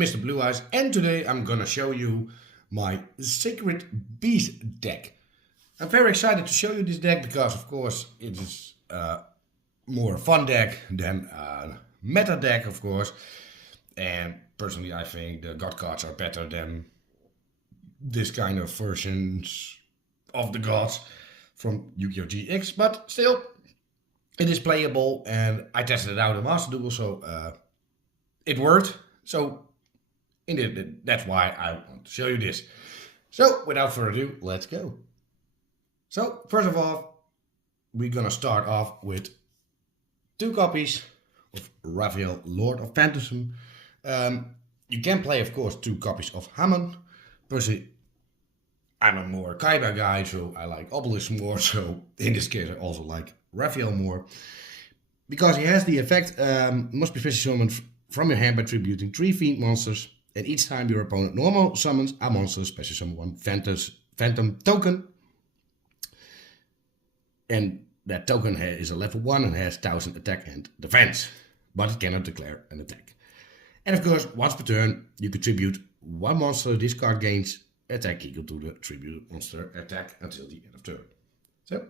Mr. Blue Eyes, and today I'm gonna show you my Sacred Beast deck. I'm very excited to show you this deck because, of course, it is more a fun deck than a meta deck, of course. And personally, I think the God cards are better than this kind of versions of the gods from Yu-Gi-Oh! GX, but still, it is playable, and I tested it out in Master Duel, so it worked. So indeed, that's why I want to show you this. So without further ado, let's go. So first of all, we're gonna start off with 2 copies of Raphael, Lord of Phantasm. You can play, of course, 2 copies of Hammon. Personally, I'm a more Kaiba guy, so I like Obelisk more. So in this case, I also like Raphael more, because he has the effect must be special summoned from your hand by tributing 3 fiend monsters, and each time your opponent normal summons a monster, special summon 1 phantom token, and that token is a level 1 and has 1000 attack and defense, but it cannot declare an attack. And of course, once per turn, you contribute 1 monster. This card gains attack equal to the tribute monster attack until the end of turn. So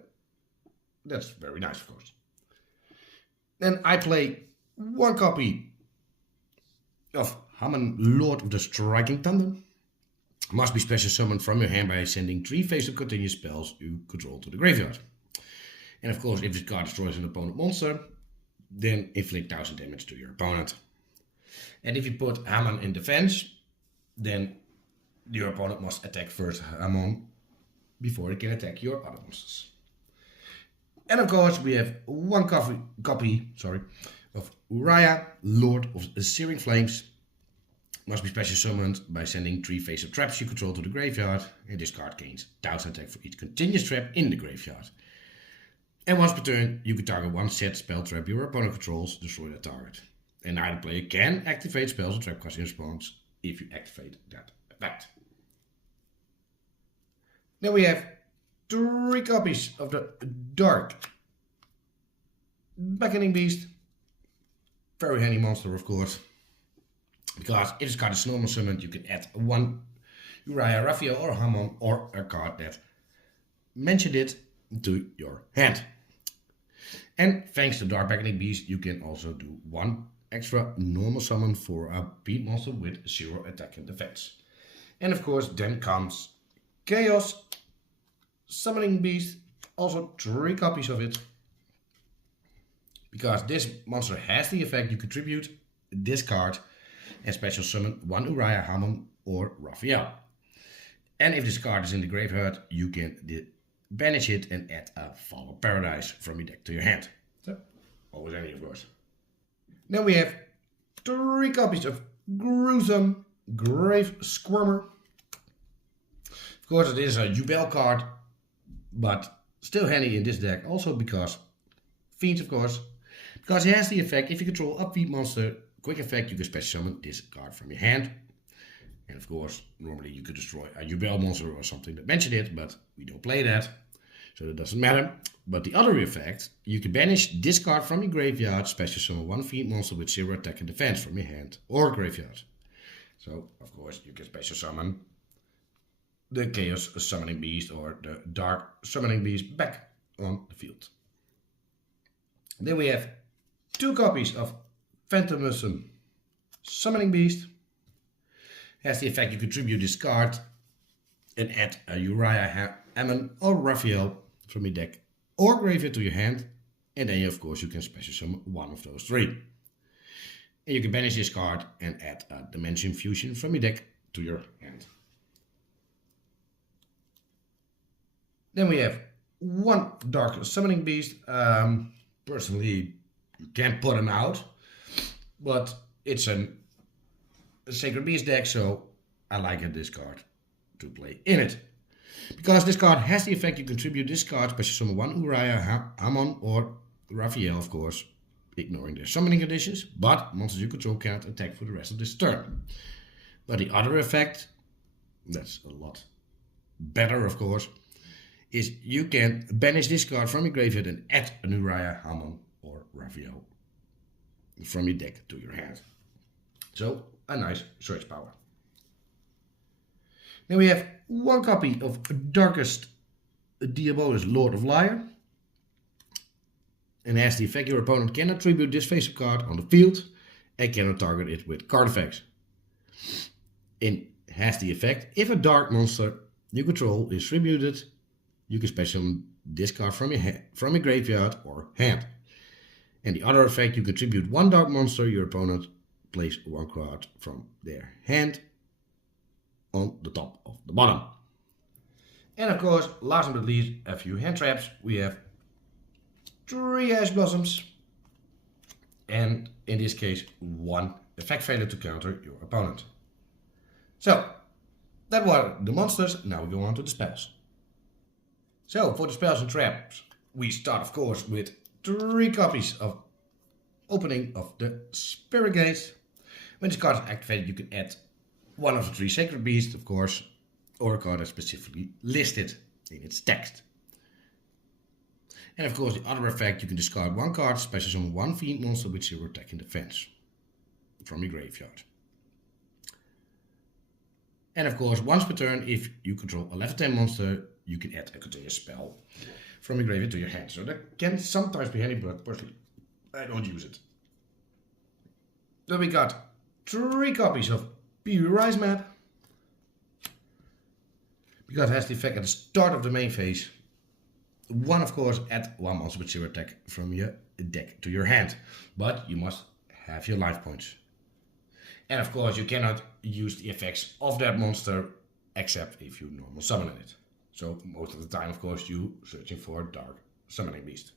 that's very nice, of course. Then I play 1 copy of Hammon, Lord of the Striking Thunder. Must be special summoned from your hand by sending 3 face-up continuous spells you control to the graveyard. And of course, if this card destroys an opponent monster, then inflict 1000 damage to your opponent. And if you put Hammon in defense, then your opponent must attack first Hammon before it can attack your other monsters. And of course, we have 1 copy of Uriah, Lord of the Searing Flames. Must be special summoned by sending 3 face-up traps you control to the graveyard, and this card gains 1000 attack for each continuous trap in the graveyard. And once per turn, you can target 1 set spell trap your opponent controls, destroy that target. And neither player can activate spells or trap cards in response if you activate that effect. Then we have 3 copies of the Dark Beckoning Beast. Very handy monster, of course, because if this card is normal summoned, you can add 1 Uriah, Raphael, or Hammon, or a card that mentioned it, to your hand. And thanks to Dark Beckoning Beast, you can also do 1 extra normal summon for a beat monster with 0 attack and defense. And of course, then comes Chaos Summoning Beast, also 3 copies of it, because this monster has the effect you contribute this card and special summon 1 Uriah, Hammon, or Raphael. And if this card is in the graveyard, you can banish it and add a Fall of Paradise from your deck to your hand. So, always any, of course. Then we have 3 copies of Gruesome Grave Squirmer. Of course, it is a Jubel card, but still handy in this deck, also because Fiends, of course. Because it has the effect, if you control a Fiend monster, quick effect, you can special summon this card from your hand. And of course, normally you could destroy a Jubel monster or something that mentioned it, but we don't play that, so that doesn't matter. But the other effect, you can banish this card from your graveyard, special summon 1 Fiend monster with 0 attack and defense from your hand or graveyard. So, of course, you can special summon the Chaos Summoning Beast or the Dark Summoning Beast back on the field. Then we have 2 copies of Phantomism Summoning Beast. Has the effect you contribute this card and add a Uriah, Hammon, or Raphael from your deck or graveyard to your hand, and then of course you can special summon 1 of those 3. And you can banish this card and add a Dimension Fusion from your deck to your hand. Then we have 1 Dark Summoning Beast. Personally, you can't put him out, but it's a Sacred Beast deck, so I like this card to play in it. Because this card has the effect you contribute this card, special summon 1 Uriah, Hammon, or Raphael, of course, ignoring their summoning conditions, but monsters you control cannot attack for the rest of this turn. But the other effect, that's a lot better, of course, is you can banish this card from your graveyard and add an Uriah, Hammon, or Raphael from your deck to your hand. So a nice search power. Then we have one copy of Darkest Diabolus Lord of Liar. And has the effect your opponent cannot attribute this face-up card on the field and cannot target it with card effects. It has the effect if a dark monster you control is tributed, you can special this card from your graveyard or hand. And the other effect, you contribute one dark monster, your opponent plays one card from their hand on the top of the bottom. And of course, last but not least, a few hand traps. We have 3 Ash Blossoms, and in this case, 1 effect failure to counter your opponent. So, that were the monsters. Now we go on to the spells. So, for the spells and traps, we start of course with 3 copies of Opening of the Spirit Gates. When this card is activated, you can add one of the 3 Sacred Beasts, of course, or a card that's specifically listed in its text. And of course, the other effect, you can discard 1 card, special summon 1 Fiend monster with 0 attack and defense from your graveyard. And of course, once per turn, if you control a level 10 monster, you can add a continuous spell from your graveyard to your hand. So that can sometimes be handy, but personally, I don't use it. Then we got 3 copies of Pee-wee Rise Map. Because it has the effect at the start of the main phase. 1, of course, add 1 monster with 0 attack from your deck to your hand. But you must have your life points. And of course, you cannot use the effects of that monster except if you normal summon it. So most of the time, of course, you searching for a dark summoning beast.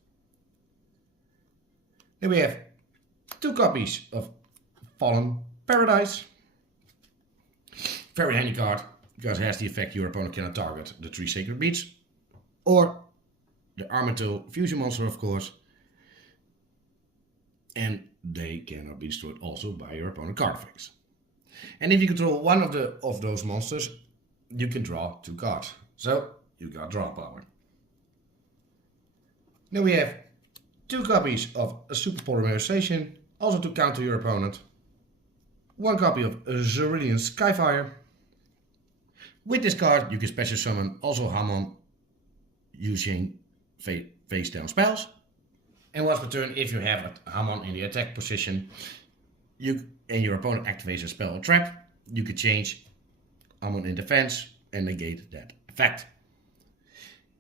Then we have 2 copies of Fallen Paradise. Very handy card, because it has the effect your opponent cannot target the 3 Sacred Beasts, or the Armatil Fusion monster, of course, and they cannot be destroyed also by your opponent card effects. And if you control one of those monsters, you can draw 2 cards. So you got draw power. Then we have 2 copies of Super Polymerization, also to counter your opponent. 1 copy of Cerulean Skyfire. With this card, you can special summon also Hammon using face down spells. And once per turn, if you have a Hammon in the attack position, and your opponent activates a spell or trap, you can change Hammon in defense and negate that effect.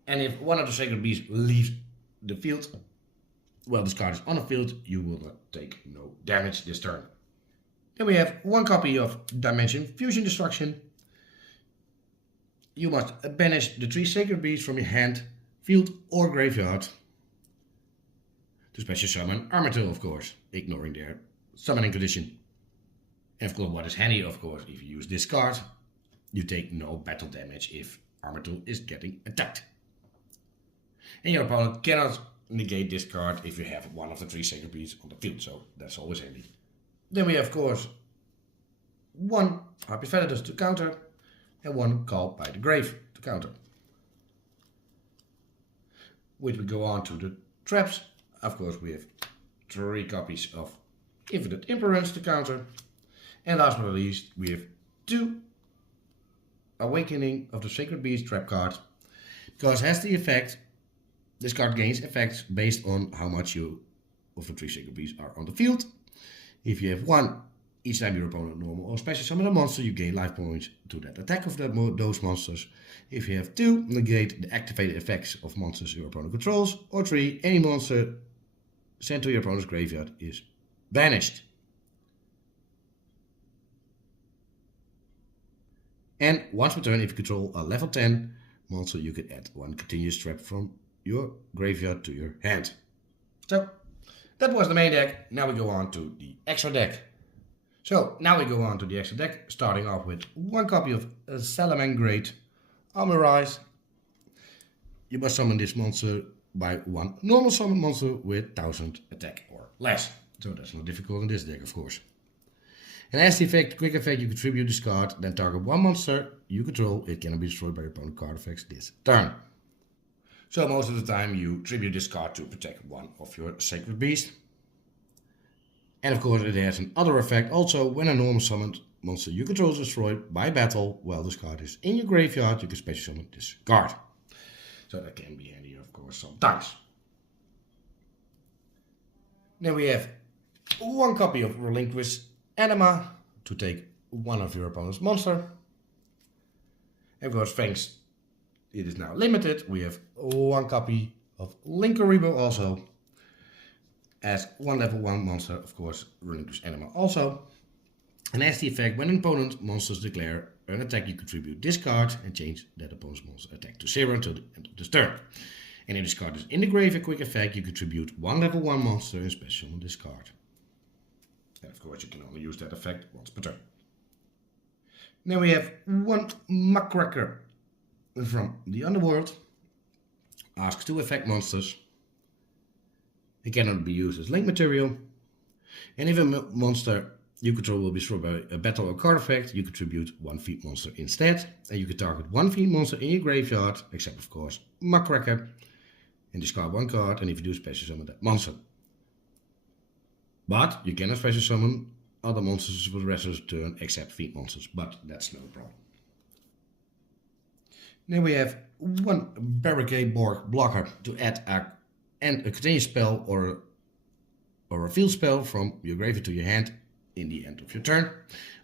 And if one of the Sacred Beasts leaves the field, well, this card is on the field, you will not take no damage this turn. Then we have 1 copy of Dimension Fusion Destruction. You must banish the 3 Sacred Beasts from your hand, field or graveyard to special summon Armatil, of course, ignoring their summoning condition. And of course, what is handy, of course, if you use this card, you take no battle damage if Armatil is getting attacked. And your opponent cannot negate this card if you have one of the 3 Sacred Beasts on the field, so that's always handy. Then we have, of course, 1 Harpy Feather to counter and 1 Call by the Grave to counter. Which we go on to the traps. Of course, we have 3 copies of Infinite Imperance to counter. And last but not least, we have 2 Awakening of the Sacred Beast trap card. Because it has the effect, this card gains effects based on how much of the 3 Sacred Beasts are on the field. If you have 1, each time your opponent normal or special summon a monster, you gain life points to that attack of those monsters. If you have 2, negate the activated effects of monsters your opponent controls. Or 3, any monster sent to your opponent's graveyard is banished. And once per turn, if you control a level 10 monster, you can add 1 continuous trap from your graveyard to your hand. So, that was the main deck. Now we go on to the extra deck. So, now we go on to the extra deck, starting off with 1 copy of Salamangreat Rise. You must summon this monster by 1 normal summon monster with 1000 attack or less. So that's not difficult in this deck, of course. And as the effect, quick effect, you contribute this card, then target 1 monster you control. It cannot be destroyed by your opponent card effects this turn. So most of the time you tribute this card to protect 1 of your Sacred Beasts. And of course it has another effect also. When a normal summoned monster you control is destroyed by battle while this card is in your graveyard, you can special summon this card. So that can be handy of course sometimes. Then we have one copy of Relinquish Anima to take one of your opponent's monster. And of course thanks it is now limited, we have one copy of Linkaribo also. As one level 1 monster, of course, Relinquish Anima also. And as the effect, when an opponent monsters declare an attack, you contribute this card and change that opponent's monster attack to 0 until the end of this turn. And if this card is in the grave, a quick effect, you contribute one level 1 monster and special on this card. And of course, you can only use that effect once per turn. Then we have one Muckraker from the Underworld. Asks to affect monsters. It cannot be used as link material. And if a monster you control will be destroyed by a battle or card effect, you contribute one field monster instead. And you can target one field monster in your graveyard, except of course Muckraker, and discard one card, and if you do special summon that monster. But you cannot special summon other monsters for the rest of the turn except field monsters, but that's no problem. Then we have one Barricade Borg blocker to add a continuous spell or a field spell from your graveyard to your hand in the end of your turn.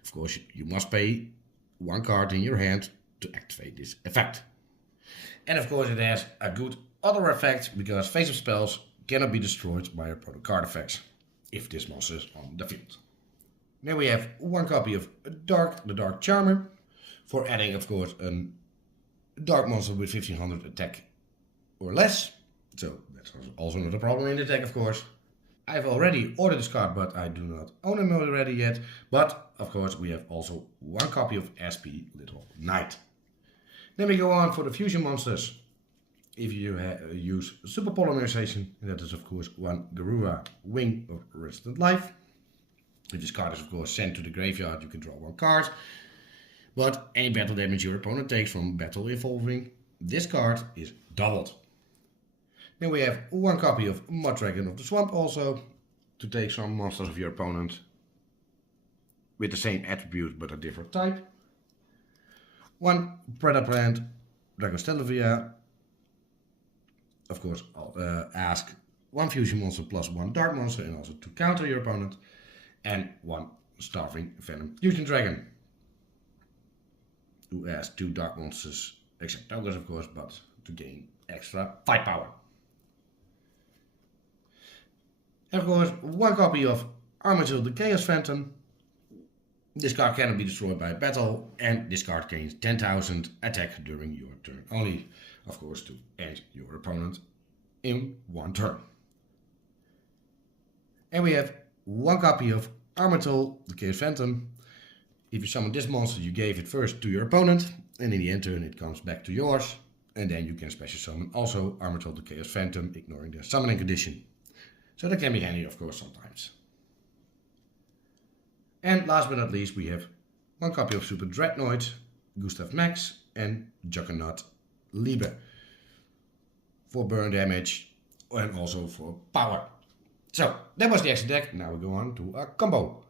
Of course, you must pay one card in your hand to activate this effect. And of course, it has a good other effect because face-up spells cannot be destroyed by opponent card effects if this monster is on the field. Then we have one copy of the Dark Charmer for adding, of course, a dark monster with 1500 attack or less. So that's also not a problem in the deck, of course. I've already ordered this card, but I do not own him already yet. But, of course, we have also one copy of SP Little Knight. Then we go on for the fusion monsters. If you use Super Polymerization, that is, of course, one Garura Wing of Resident Life. If this card is, of course, sent to the graveyard, you can draw one card. But any battle damage your opponent takes from battle involving this card is doubled. Then we have one copy of Muddragon of the Swamp also, to take some monsters of your opponent with the same attribute but a different type. One Predaplant, Dragostelavia. Of course, I'll ask one fusion monster plus one dark monster and also to counter your opponent. And one Starving Venom Fusion Dragon, who has two dark monsters, except tokens of course, but to gain extra fight power. And of course, one copy of Armageddon the Chaos Phantom. This card cannot be destroyed by battle, and this card gains 10,000 attack during your turn only, of course, to end your opponent in one turn. And we have one copy of Armageddon the Chaos Phantom. If you summon this monster, you gave it first to your opponent, and in the end turn it comes back to yours, and then you can special summon also Armageddon the Chaos Phantom, ignoring the summoning condition. So that can be handy, of course, sometimes. And last but not least, we have one copy of Super Dreadnought, Gustav Max, and Juggernaut Liebe for burn damage and also for power. So that was the extra deck. Now we go on to a combo.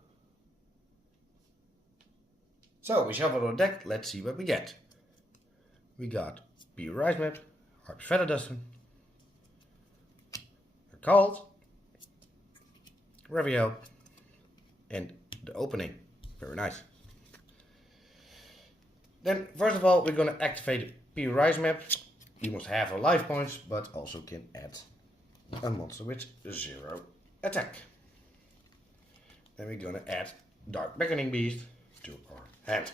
So we shuffle our deck. Let's see what we get. We got P. Rise Map, Harp's Feather Duster, Called, Revio, and the opening. Very nice. Then first of all, we're going to activate P. Rise Map. You must have a life points, but also can add a monster with 0 attack. Then we're going to add Dark Beckoning Beast to our hand.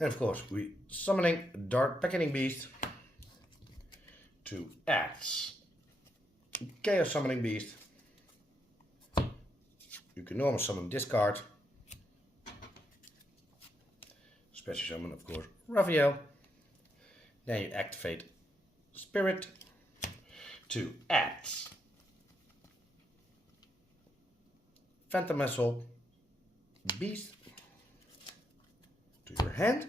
And of course, we summoning Dark Beckoning Beast to add Chaos Summoning Beast. You can normally summon this card. Special summon, of course, Raphael. Then you activate Spirit to add Phantom Missile Beast to your hand.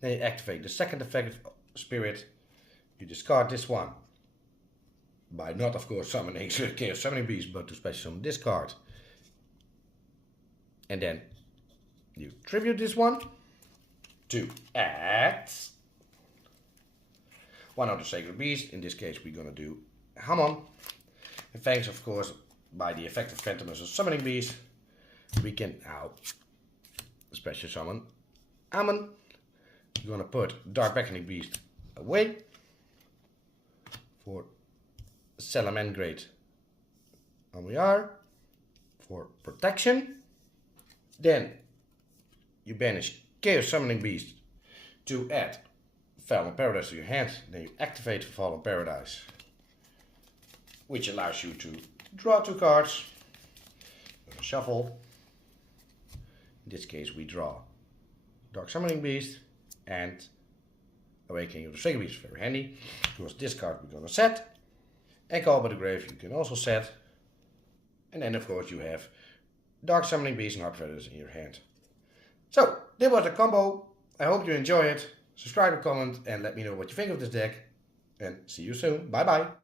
Then you activate the second effect of Spirit. You discard this one. by not of course summoning Chaos Summoning Beast, but to special summon this card. And then you tribute this one to add one of the Sacred Beasts. In this case we're gonna do Hammon. And thanks of course by the effect of Phantom as a Summoning Beast, we can now special summon Ammon. We're gonna put Dark Beckoning Beast away for Salamangreat Amiar for protection. Then you banish Chaos Summoning Beast to add Fallen Paradise to your hand. Then you activate Fallen Paradise, which allows you to draw 2 cards. Shuffle. In this case we draw Dark Summoning Beast and Awakening of the Sacred Beast. Very handy, because this card we're gonna set. And Call by the Grave you can also set. And then of course you have Dark Summoning Beast and Harp Feathers in your hand. So, this was the combo. I hope you enjoy it. Subscribe and comment and let me know what you think of this deck. And see you soon. Bye bye.